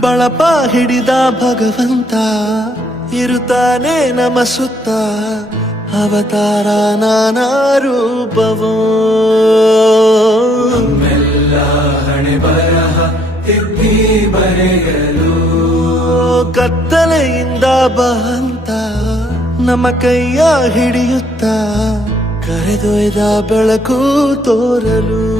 ಬಳಪ ಹಿಡಿದ ಭಗವಂತ ಇರುತ್ತಾನೆ ನಮ ಸುತ್ತ ಅವತಾರ ನಾನಾ ರೂಪವೋ. ಹಣೆ ಬರಹ ತಿದ್ದಿ ಬರೆಯಲು. ಕತ್ತಲೆಯಿಂದ ಬಹಂತ ನಮ್ಮ ಕೈಯ ಹಿಡಿಯುತ್ತ. ಕರೆದೊಯ್ದ ಬೆಳಕು ತೋರಲು.